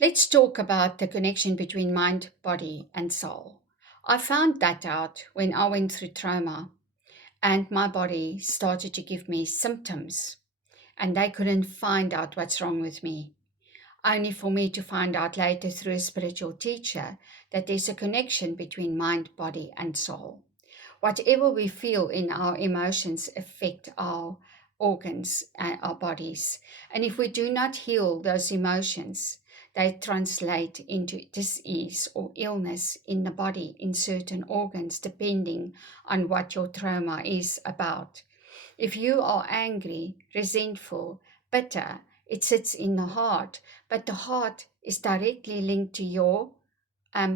Let's talk about the connection between mind, body, and soul. I found that out when I went through trauma and my body started to give me symptoms and they couldn't find out what's wrong with me. Only for me to find out later through a spiritual teacher that there's a connection between mind, body, and soul. Whatever we feel in our emotions affect our organs and our bodies. And if we do not heal those emotions, they translate into disease or illness in the body, in certain organs, depending on what your trauma is about. If you are angry, resentful, bitter, it sits in the heart, but the heart is directly linked to your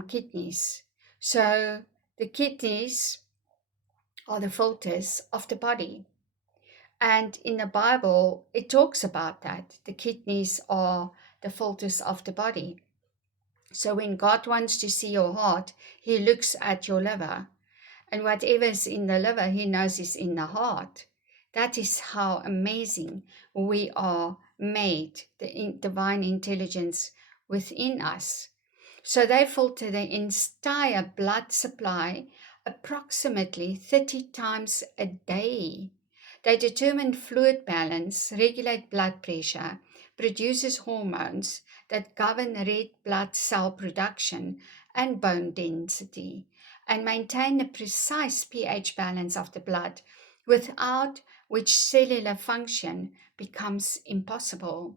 kidneys. So the kidneys are the filters of the body. And in the Bible, it talks about that. The kidneys are the filters of the body. So when God wants to see your heart, he looks at your liver. And whatever's in the liver, he knows is in the heart. That is how amazing we are made, the divine intelligence within us. So they filter the entire blood supply approximately 30 times a day. They determine fluid balance, regulate blood pressure, produces hormones that govern red blood cell production and bone density, and maintain the precise pH balance of the blood, without which cellular function becomes impossible.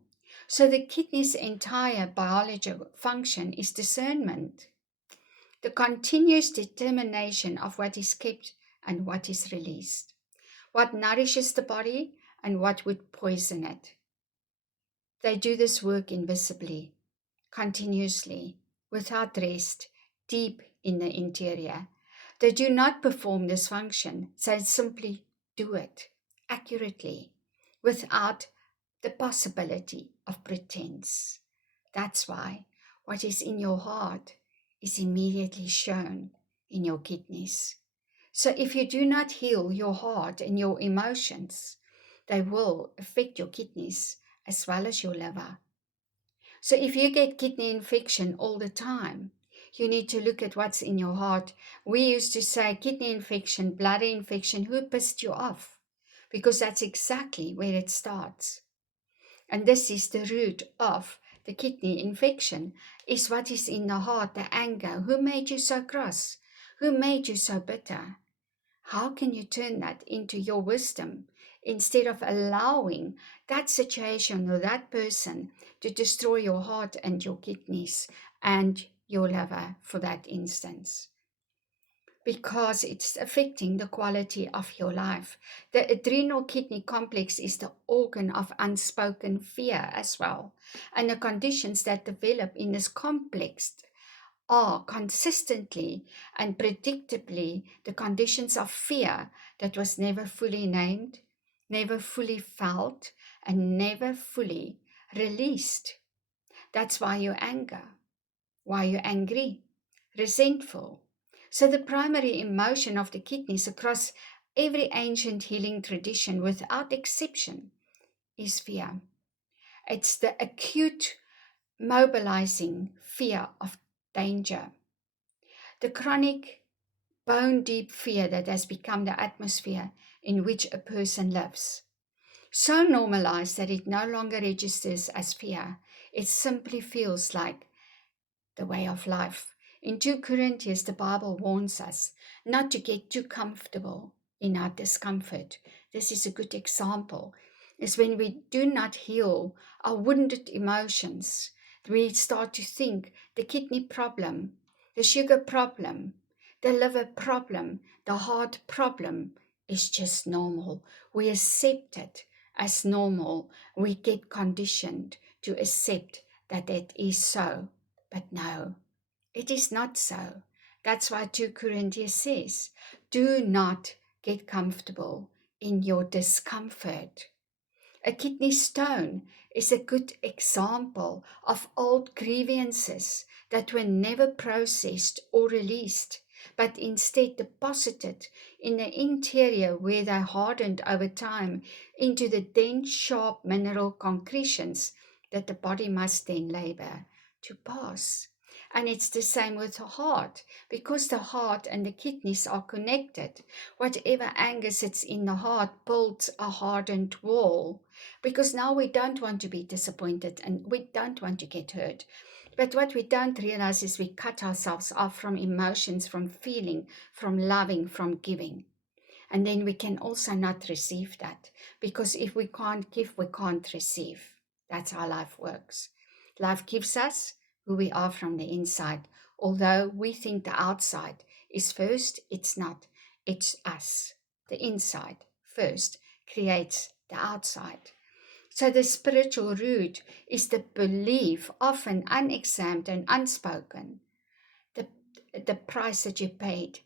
So the kidney's entire biological function is discernment, the continuous determination of what is kept and what is released, what nourishes the body and what would poison it. They do this work invisibly, continuously, without rest, deep in the interior. They do not perform this function, they simply do it accurately, without the possibility of pretense. That's why what is in your heart is immediately shown in your kidneys. So if you do not heal your heart and your emotions, they will affect your kidneys as well as your liver. So if you get kidney infection all the time, you need to look at what's in your heart. We used to say kidney infection, bladder infection, who pissed you off? Because that's exactly where it starts. And this is the root of the kidney infection, is what is in the heart, the anger. Who made you so cross? Who made you so bitter? How can you turn that into your wisdom instead of allowing that situation or that person to destroy your heart and your kidneys and your liver for that instance? Because it's affecting the quality of your life. The adrenal kidney complex is the organ of unspoken fear as well. And the conditions that develop in this complex are consistently and predictably the conditions of fear that was never fully named, never fully felt, and never fully released. That's why you're why you're angry, resentful. So the primary emotion of the kidneys across every ancient healing tradition without exception is fear. It's the acute mobilizing fear of danger. The chronic bone deep fear that has become the atmosphere in which a person lives. So normalized that it no longer registers as fear. It simply feels like the way of life. In 2 Corinthians, the Bible warns us not to get too comfortable in our discomfort. This is a good example. Is when we do not heal our wounded emotions, we start to think the kidney problem, the sugar problem, the liver problem, the heart problem is just normal. We accept it as normal. We get conditioned to accept that it is so. But no, it is not so. That's why 2 Corinthians says, do not get comfortable in your discomfort. A kidney stone is a good example of old grievances that were never processed or released, but instead deposited in the interior where they hardened over time into the dense, sharp mineral concretions that the body must then labor to pass. And it's the same with the heart, because the heart and the kidneys are connected. Whatever anger sits in the heart builds a hardened wall, because now we don't want to be disappointed and we don't want to get hurt. But what we don't realize is we cut ourselves off from emotions, from feeling, from loving, from giving. And then we can also not receive that, because if we can't give, we can't receive. That's how life works. Life gives us who we are from the inside. Although we think the outside is first, it's not. It's us. The inside first creates the outside. So the spiritual root is the belief, often unexamined and unspoken, the price that you paid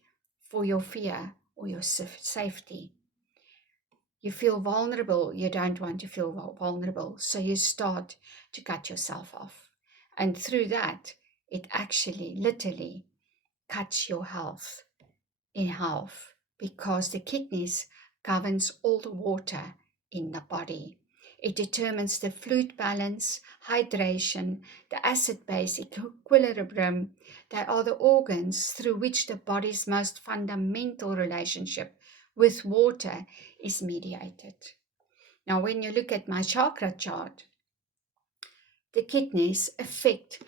for your fear or your safety. You feel vulnerable. You don't want to feel vulnerable. So you start to cut yourself off. And through that, it actually literally cuts your health in half, because the kidneys governs all the water in the body. It determines the fluid balance, hydration, the acid-base equilibrium. They are the organs through which the body's most fundamental relationship with water is mediated. Now, when you look at my chakra chart, the kidneys affect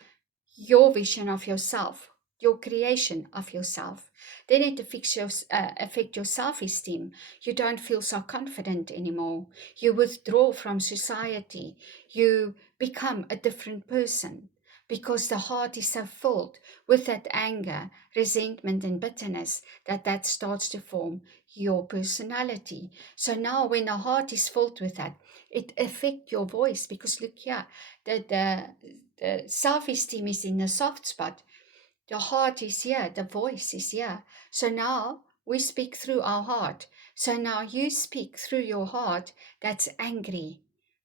your vision of yourself, your creation of yourself. Then it affects your self-esteem. You don't feel so confident anymore. You withdraw from society. You become a different person, because the heart is so filled with that anger, resentment, and bitterness that starts to form your personality. So now when the heart is filled with that, it affects your voice, because look here, the self-esteem is in the soft spot. The heart is here, the voice is here. So now we speak through our heart. So now you speak through your heart that's angry,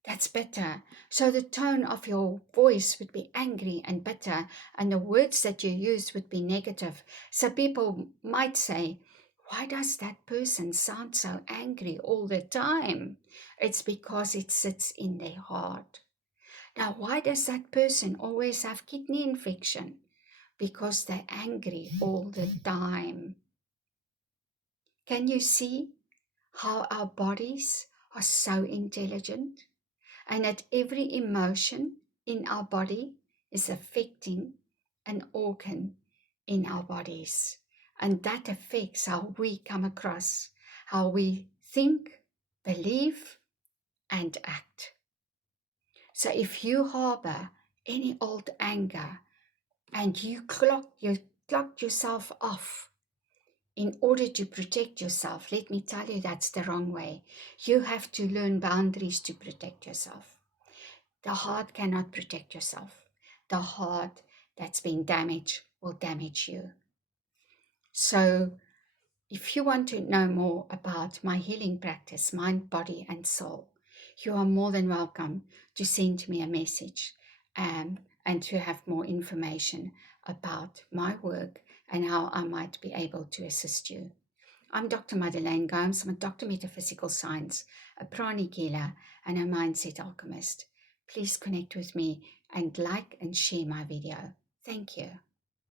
that's bitter. So the tone of your voice would be angry and bitter, and the words that you use would be negative. So people might say, why does that person sound so angry all the time? It's because it sits in their heart. Now, why does that person always have kidney infection? Because they're angry all the time. Can you see how our bodies are so intelligent, and that every emotion in our body is affecting an organ in our bodies? And that affects how we come across, how we think, believe, and act. So if you harbor any old anger and you clocked yourself off in order to protect yourself, let me tell you, that's the wrong way. You have to learn boundaries to protect yourself. The heart cannot protect yourself. The heart that's been damaged will damage you. So if you want to know more about my healing practice, mind, body, and soul, you are more than welcome to send me a message and to have more information about my work and how I might be able to assist you. I'm Dr. Madelaine Gomes. I'm a Doctor of Metaphysical Science, a pranic healer, and a mindset alchemist. Please connect with me and like and share my video. Thank you.